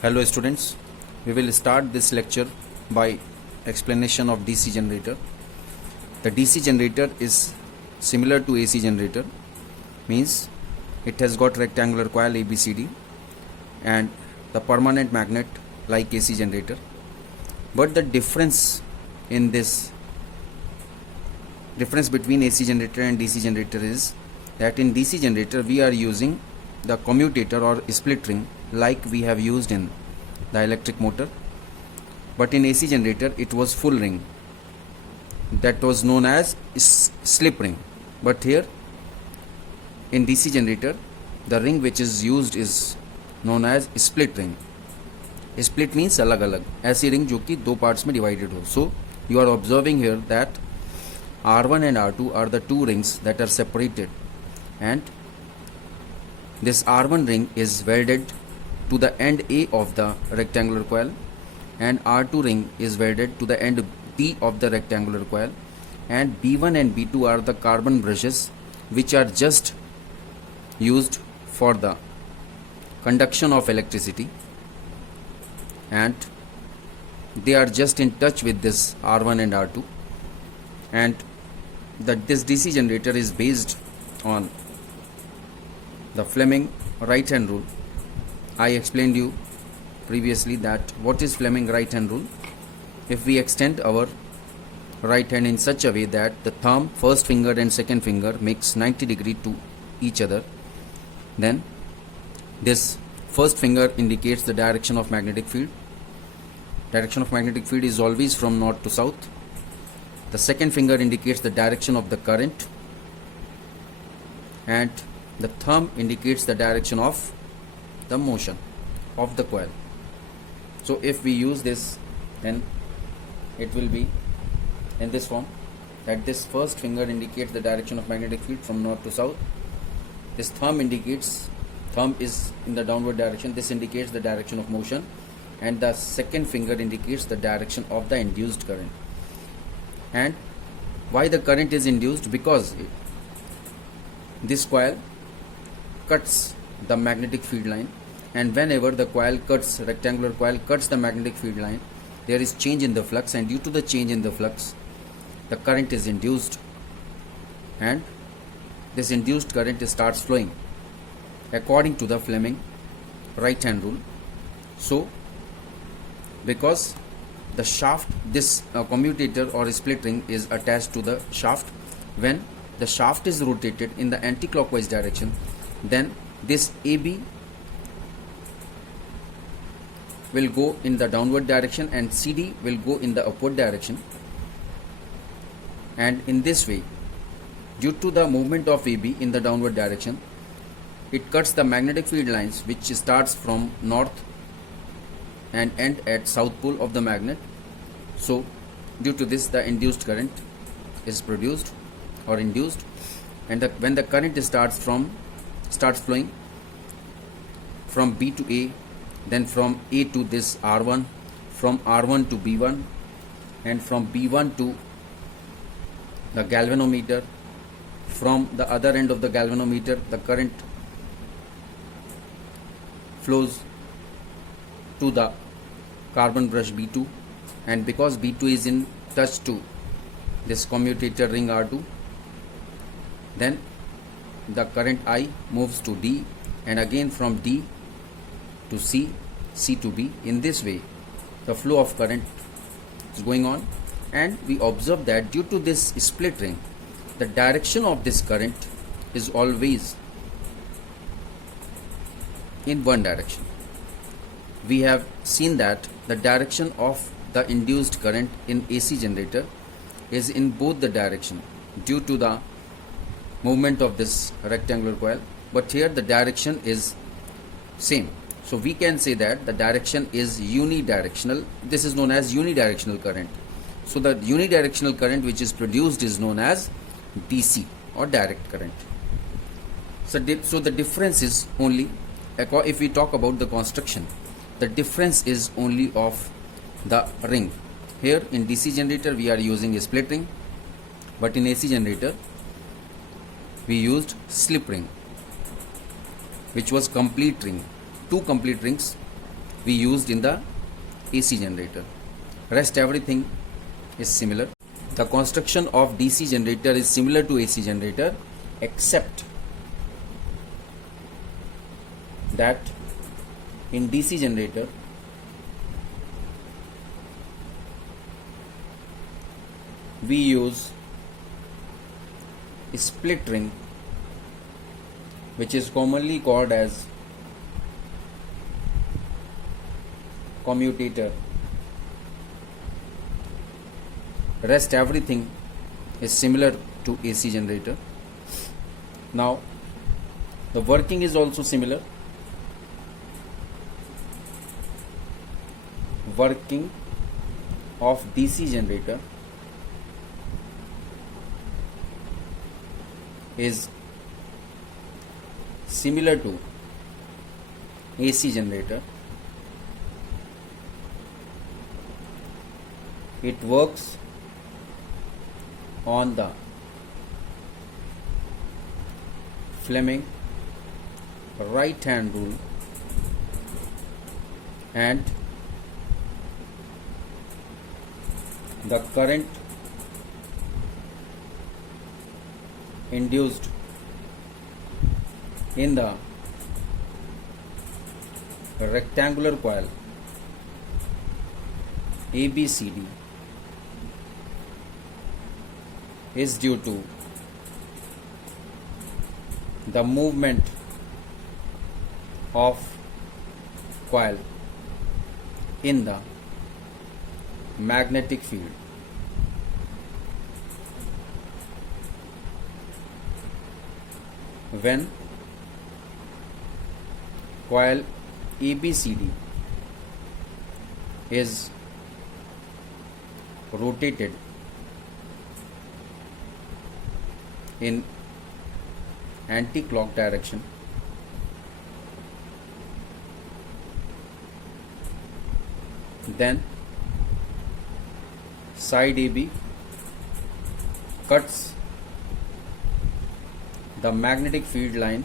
Hello students, we will start this lecture by explanation of DC generator. The DC generator is similar to AC generator, means it has got rectangular coil ABCD and the permanent magnet like AC generator. But the difference between AC generator and DC generator is that in DC generator we are using the commutator or split ring like we have used in the electric motor, but in AC generator it was full ring that was known as slip ring. But here in DC generator the ring which is used is known as split ring. Split means अलग अलग, ऐसी ring जो कि दो parts में divided हो. So you are observing here that R1 and R2 are the two rings that are separated, and this R1 ring is welded to the end A of the rectangular coil and R2 ring is welded to the end B of the rectangular coil, and B1 and B2 are the carbon brushes which are just used for the conduction of electricity, and they are just in touch with this R1 and R2, and that this DC generator is based on the Fleming right hand rule. I explained you previously that what is Fleming right hand rule. If we extend our right hand in such a way that the thumb, first finger and second finger makes 90 degree to each other, then this first finger indicates the direction of magnetic field. Direction of magnetic field is always from north to south. The second finger indicates the direction of the current, and the thumb indicates the direction of the motion of the coil. So if we use this, then it will be in this form, that this first finger indicates the direction of magnetic field from north to south. This thumb is in the downward direction, this indicates the direction of motion, and the second finger indicates the direction of the induced current. And why the current is induced? Because this coil cuts the magnetic field line, and whenever the rectangular coil cuts the magnetic field line, there is change in the flux, and due to the change in the flux the current is induced, and this induced current starts flowing according to the Fleming right hand rule. So because the shaft, this commutator or split ring is attached to the shaft, when the shaft is rotated in the anti-clockwise direction, then this AB will go in the downward direction and CD will go in the upward direction, and in this way, due to the movement of AB in the downward direction, it cuts the magnetic field lines which starts from north and end at south pole of the magnet. So due to this the induced current is produced or induced, and when the current starts flowing from B to A, then from A to this R1, from R1 to B1, and from B1 to the galvanometer. From the other end of the galvanometer the current flows to the carbon brush B2, and because B2 is in touch to this commutator ring R2, then the current I moves to D, and again from D to C, C to B. In this way the flow of current is going on, and we observe that due to this split ring the direction of this current is always in one direction. We have seen that the direction of the induced current in AC generator is in both the direction due to the movement of this rectangular coil, but here the direction is same. So we can say that the direction is unidirectional. This is known as unidirectional current. So the unidirectional current which is produced is known as DC or direct current. So the difference is only, if we talk about the construction, the difference is only of the ring. Here in DC generator we are using a split ring, but in AC generator we used slip ring. which was complete ring. Two complete rings we used in the AC generator. Rest everything is similar. The construction of DC generator is similar to AC generator, except that in DC generator we use split ring, which is commonly called as commutator. Rest everything is similar to AC generator. Now the working is also similar. Working of DC generator is similar to AC generator. It works on the Fleming right hand rule, and the current induced in the rectangular coil ABCD is due to the movement of coil in the magnetic field. When coil ABCD is rotated in anti-clock direction, then side AB cuts the magnetic field line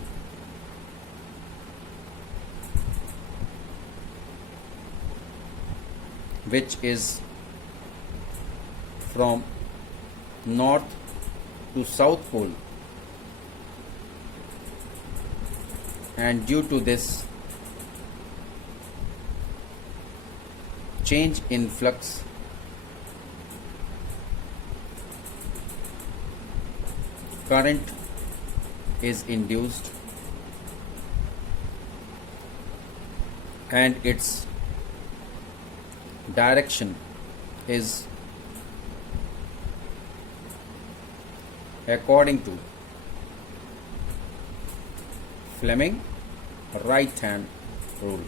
which is from north to south pole, and due to this change in flux, current is induced and its direction is according to Fleming right hand rule.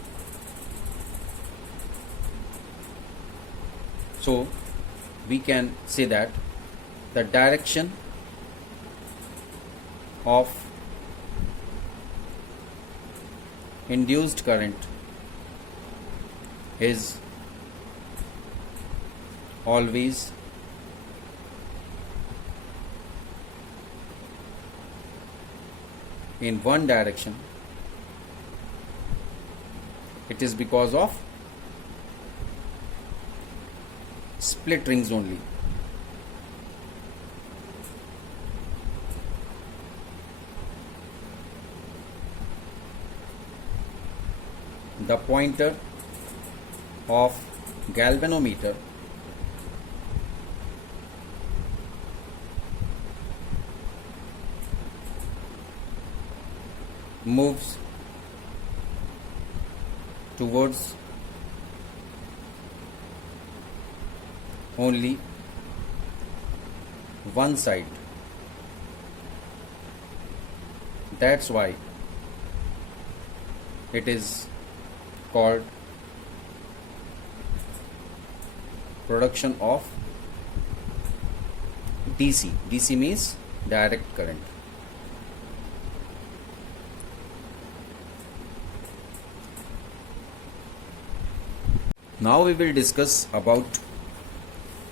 So we can say that the direction of induced current is always in one direction. It is because of split rings only. The pointer of galvanometer moves towards only one side. That's why it is called production of DC. DC means direct current. Now we will discuss about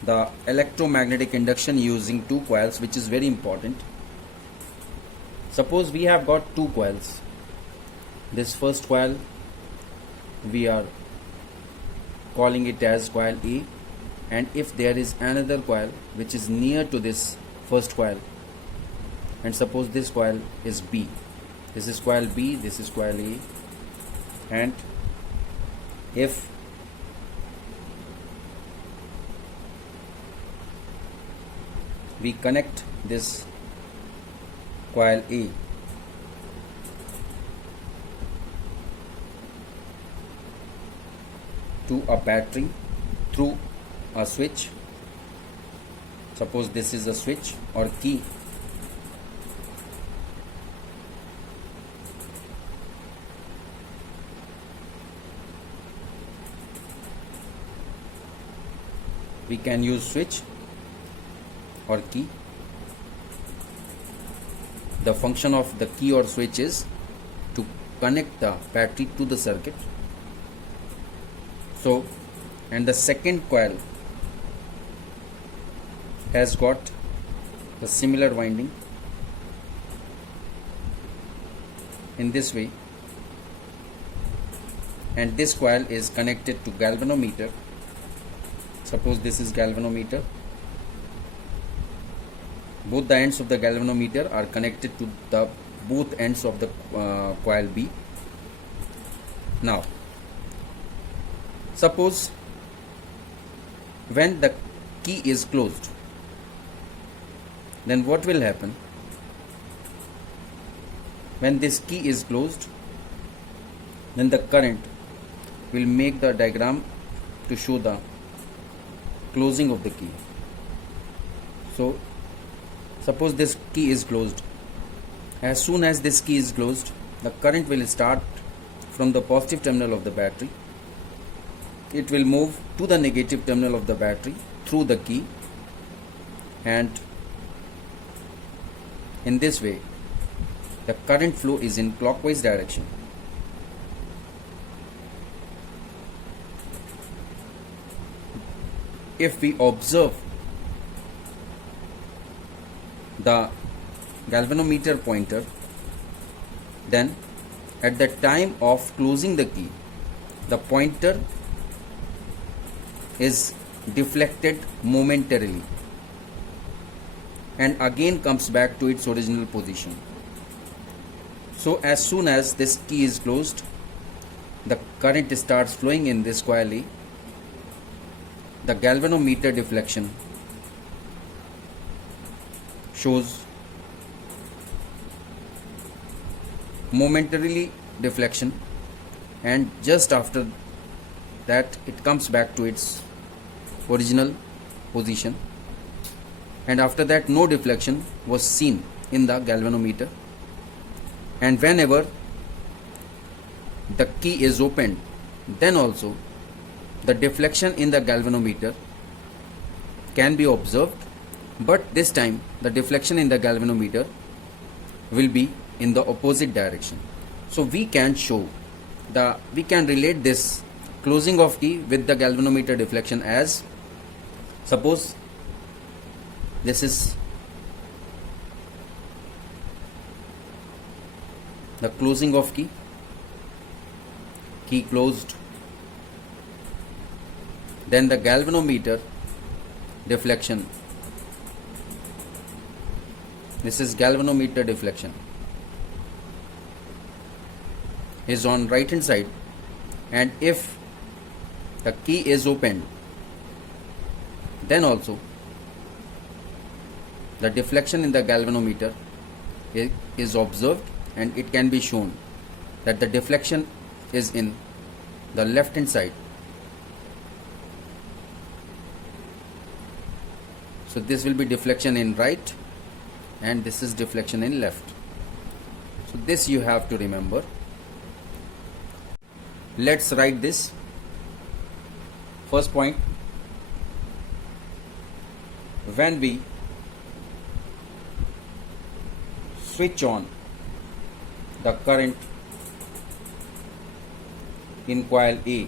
the electromagnetic induction using two coils, which is very important. Suppose we have got two coils This first coil we are calling it as coil A, and if there is another coil which is near to this first coil, and suppose this coil is B, this is coil B, this is coil A, and if we connect this coil A to a battery through a switch, suppose this is a switch or key, we can use switch or key. The function of the key or switch is to connect the battery to the circuit. So, and the second coil has got the similar winding in this way, and this coil is connected to galvanometer. Suppose this is galvanometer. Both the ends of the galvanometer are connected to the both ends of the coil B. Now, suppose when the key is closed, then what will happen? When this key is closed, then the current will make the diagram to show the closing of the key. So, suppose this key is closed. As soon as this key is closed, the current will start from the positive terminal of the battery. It will move to the negative terminal of the battery through the key, and in this way the current flow is in clockwise direction. If we observe the galvanometer pointer, then at the time of closing the key, the pointer is deflected momentarily and again comes back to its original position. So as soon as this key is closed, the current starts flowing in this coil A. The galvanometer deflection shows momentarily deflection, and just after that it comes back to its original position, and after that no deflection was seen in the galvanometer. And whenever the key is opened, then also the deflection in the galvanometer can be observed, but this time the deflection in the galvanometer will be in the opposite direction. So we can relate this closing of key with the galvanometer deflection as, suppose this is the closing of key closed, then the galvanometer deflection, this is galvanometer deflection, is on right hand side, and if the key is opened, then also the deflection in the galvanometer is observed, and it can be shown that the deflection is in the left hand side. So this will be deflection in right, and this is deflection in left. So this you have to remember. Let's write this. First point, when we switch on the current in coil A,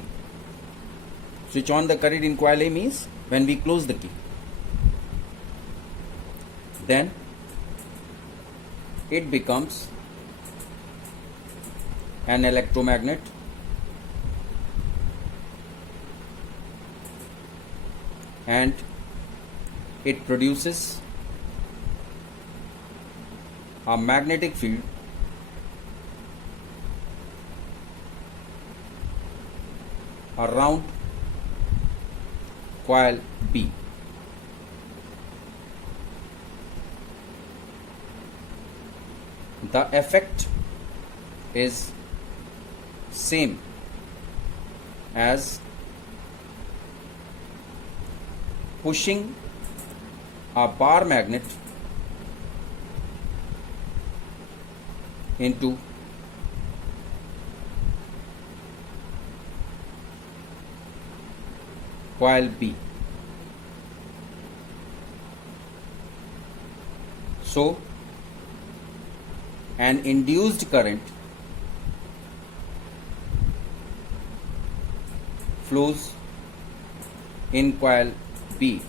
switch on the current in coil A means when we close the key, then it becomes an electromagnet and it produces a magnetic field around coil B. The effect is same as pushing a bar magnet into coil B. So, an induced current flows in coil B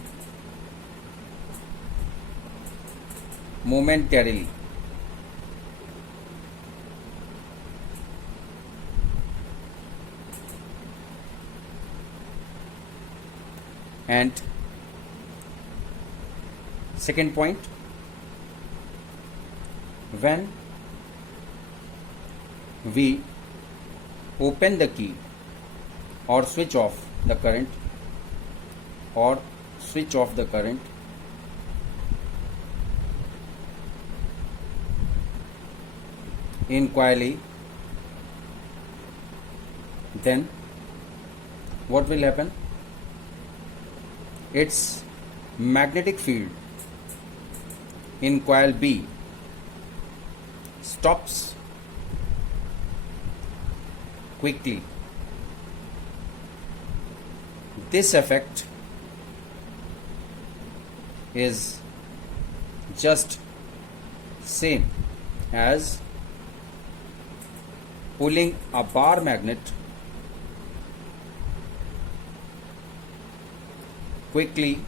momentarily. And second point, when we open the key or switch off the current in coil A, then what will happen? Its magnetic field in coil B stops quickly. This effect is just same as pulling a bar magnet quickly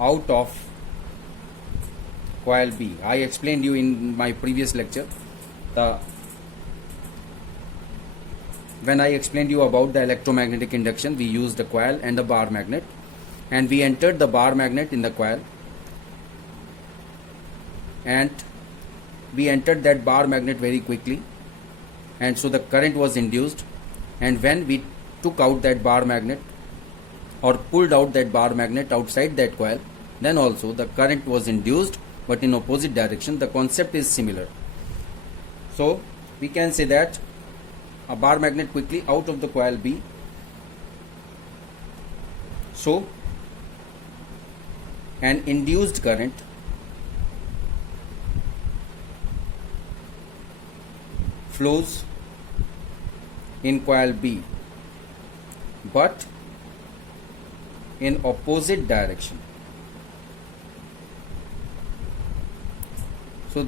out of coil B. I explained you in my previous lecture when I explained you about the electromagnetic induction, we used a coil and a bar magnet, and we entered the bar magnet in the coil, and we entered that bar magnet very quickly, and so the current was induced. And when we took out that bar magnet or pulled out that bar magnet outside that coil, then also the current was induced, but in opposite direction. The concept is similar. So we can say that a bar magnet quickly out of the coil B. So an induced current flows in coil B, but in opposite direction. So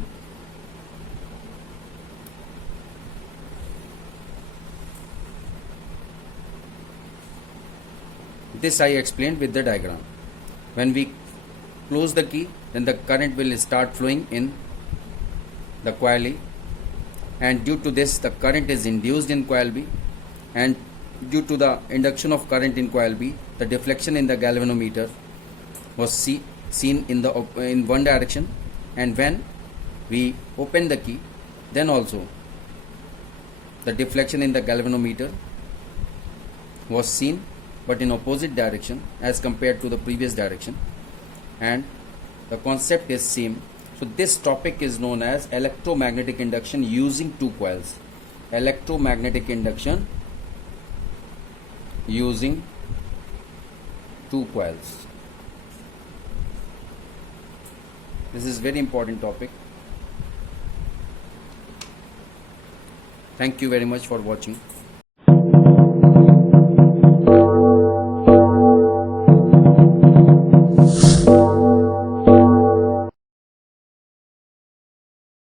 this I explained with the diagram. When we close the key, then the current will start flowing in the coil A, and due to this the current is induced in coil B, and due to the induction of current in coil B, the deflection in the galvanometer was seen in one direction, and when we open the key, then also the deflection in the galvanometer was seen, but in opposite direction as compared to the previous direction, and the concept is same. So this topic is known as electromagnetic induction using two coils. Electromagnetic induction using two coils. This is very important topic. Thank you very much for watching.